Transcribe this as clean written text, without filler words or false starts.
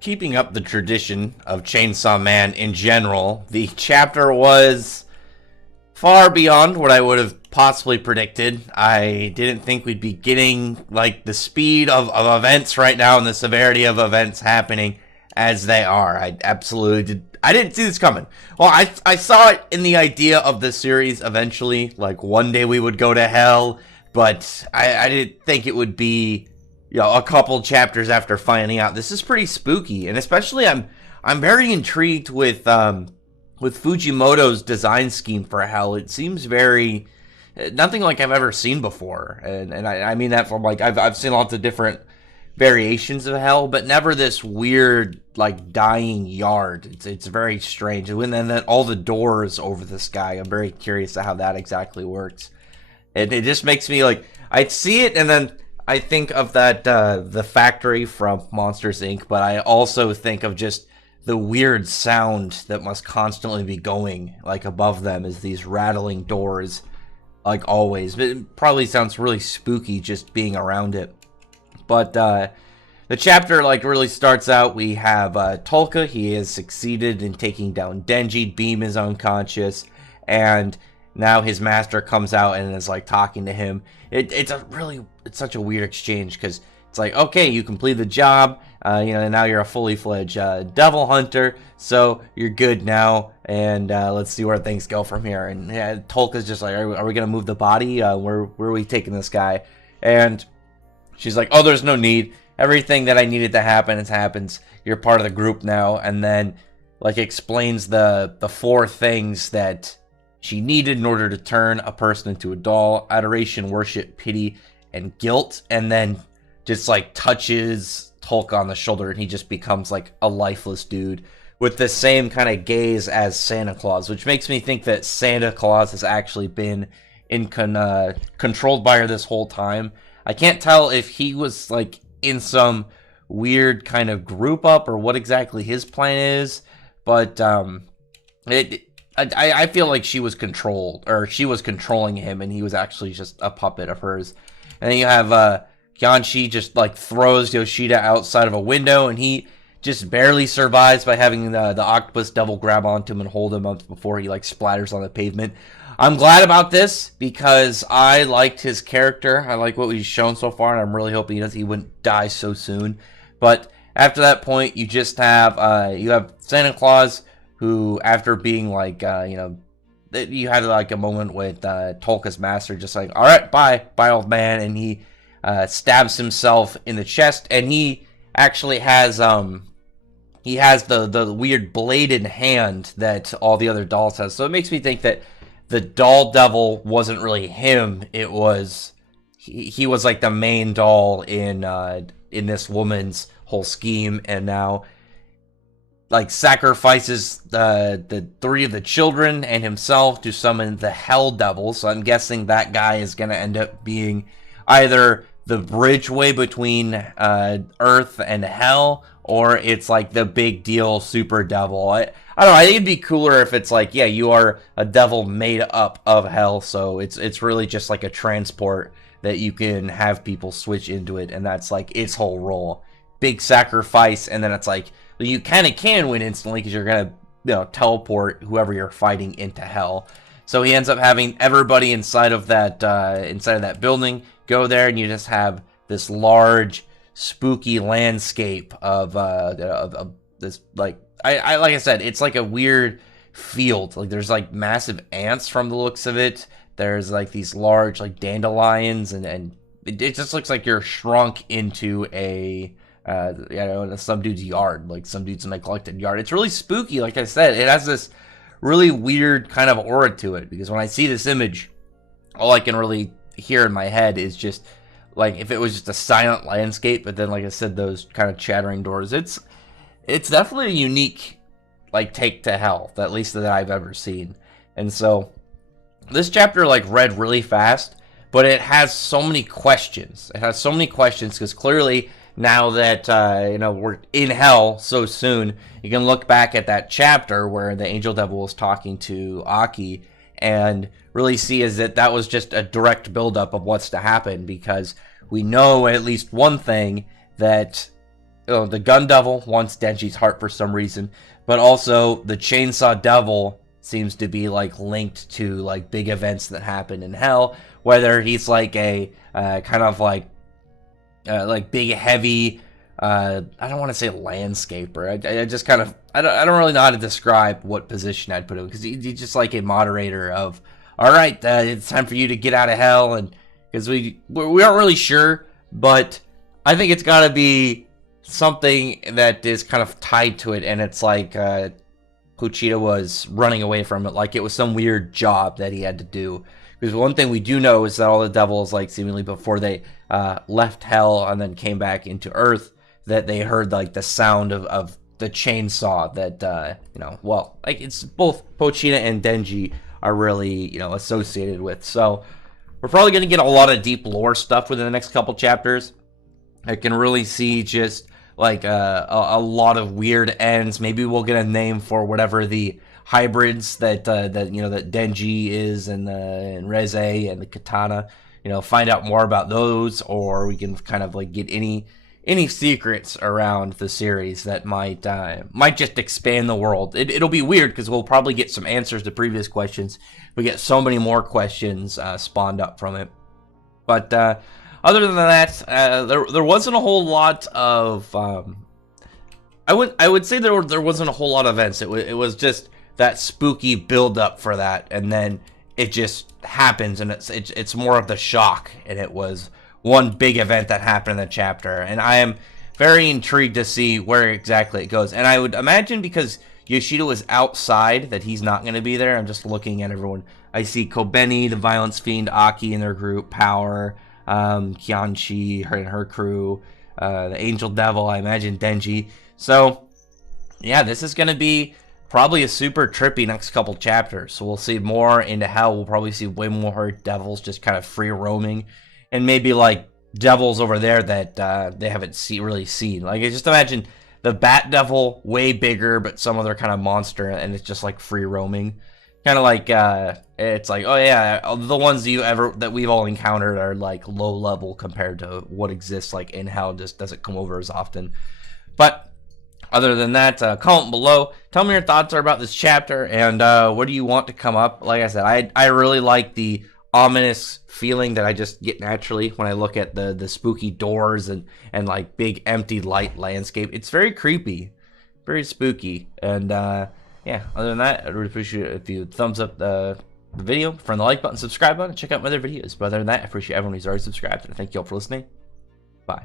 keeping up the tradition of Chainsaw Man in general, the chapter was far beyond what I would have possibly predicted. I didn't think we'd be getting like the speed of events right now and the severity of events happening as they are. I absolutely did. I didn't see this coming. Well, I saw it in the idea of the series eventually, like one day we would go to hell, but I didn't think it would be, a couple chapters after finding out. This is pretty spooky, and especially I'm very intrigued with Fujimoto's design scheme for hell. It seems very nothing like I've ever seen before, and I mean that from like I've seen lots of different variations of hell, but never this weird like dying yard. It's very strange. And then all the doors over the sky. I'm very curious to how that exactly works. And it just makes me like I'd see it and then I think of that the factory from Monsters Inc., but I also think of just the weird sound that must constantly be going like above them as these rattling doors, like always. But it probably sounds really spooky just being around it. But the chapter like really starts out. We have Tolka. He has succeeded in taking down Denji. Beam is unconscious, and now his master comes out and is like talking to him. It's such a weird exchange because it's like, okay, you complete the job, now you're a fully fledged devil hunter, so you're good now, and let's see where things go from here. And Tolka's just like, are we gonna move the body? Where are we taking this guy? And she's like, oh, there's no need. Everything that I needed to happen has happened. You're part of the group now, and then like explains the four things that she needed in order to turn a person into a doll: adoration, worship, pity, and guilt. And then just like touches Tolka on the shoulder and he just becomes like a lifeless dude with the same kind of gaze as Santa Claus, which makes me think that Santa Claus has actually been controlled by her this whole time. I can't tell if he was like in some weird kind of group up or what exactly his plan is, but I feel like she was controlling him, and he was actually just a puppet of hers. And then you have Kyanshi just like throws Yoshida outside of a window, and he just barely survives by having the octopus devil grab onto him and hold him up before he like splatters on the pavement. I'm glad about this because I liked his character. I like what he's shown so far, and I'm really hoping he wouldn't die so soon. But after that point, you just have Santa Claus, who, after being like, you had like a moment with Tolka's master, just like, all right, bye, old man, and he stabs himself in the chest, and he actually has the weird bladed hand that all the other dolls has. So it makes me think that the doll devil wasn't really him. It was he was like the main doll in this woman's whole scheme, and now like sacrifices the three of the children and himself to summon the Hell Devil. So I'm guessing that guy is gonna end up being either the bridgeway between Earth and Hell, or it's like the big deal super devil. I don't know. I think it'd be cooler if it's like, yeah, you are a devil made up of hell, so it's really just like a transport that you can have people switch into it, and that's like its whole role. Big sacrifice, and then it's like you kind of can win instantly because you're gonna teleport whoever you're fighting into hell. So he ends up having everybody inside of that building go there, and you just have this large spooky landscape of this, like I said, it's like a weird field. Like there's like massive ants from the looks of it. There's like these large like dandelions, and it just looks like you're shrunk into a some dude's yard, like some dude's neglected yard. It's really spooky. Like I said, it has this really weird kind of aura to it, because when I see this image, all I can really hear in my head is just like if it was just a silent landscape, but then like I said, those kind of chattering doors. It's definitely a unique like take to hell, at least that I've ever seen. And so this chapter like read really fast, but it has so many questions. It has so many questions because clearly now that we're in hell so soon, you can look back at that chapter where the angel devil was talking to Aki and really see is that was just a direct buildup of what's to happen, because we know at least one thing, that the Gun Devil wants Denji's heart for some reason, but also the Chainsaw Devil seems to be like linked to like big events that happen in hell, whether he's like a kind of like big heavy I don't want to say landscaper. I just kind of I don't really know how to describe what position I'd put him, because he's just like a moderator of, all right, it's time for you to get out of hell, and because we aren't really sure, but I think it's got to be something that is kind of tied to it, and it's like Pochita was running away from it, like it was some weird job that he had to do. Because one thing we do know is that all the devils, like seemingly before they left hell and then came back into Earth, that they heard like the sound of the chainsaw that well, like it's both Pochita and Denji are really associated with. So we're probably going to get a lot of deep lore stuff within the next couple chapters. I can really see just like a lot of weird ends. Maybe we'll get a name for whatever the hybrids that that Denji is, and Reze and the Katana. Find out more about those, or we can kind of like get any secrets around the series that might just expand the world. It'll be weird because we'll probably get some answers to previous questions. We get so many more questions spawned up from it. But other than that, there wasn't a whole lot of. I would say there wasn't a whole lot of events. It was just that spooky build up for that, and then it just happens, and it's more of the shock. And it was one big event that happened in the chapter, and I am very intrigued to see where exactly it goes. And I would imagine because Yoshida was outside that he's not going to be there. I'm just looking at everyone. I see Kobeni, the Violence Fiend, Aki in their group, Power, Kianchi, her and her crew, the Angel Devil, I imagine Denji. So yeah, this is going to be probably a super trippy next couple chapters. So we'll see more into hell. We'll probably see way more devils just kind of free roaming, and maybe like devils over there that they haven't really seen. Like, just imagine the Bat Devil way bigger, but some other kind of monster, and it's just like free roaming. Kind of like it's like, oh yeah, the ones that we've all encountered are like low level compared to what exists like in hell. Just doesn't come over as often. But other than that, comment below. Tell me your thoughts are about this chapter, and what do you want to come up. Like I said, I really like the ominous feeling that I just get naturally when I look at the spooky doors and like big empty light landscape. It's very creepy, very spooky. And yeah, other than that, I'd really appreciate it if you thumbs up the video, friend the like button, subscribe button, and check out my other videos. But other than that, I appreciate everyone who's already subscribed, and thank you all for listening. Bye.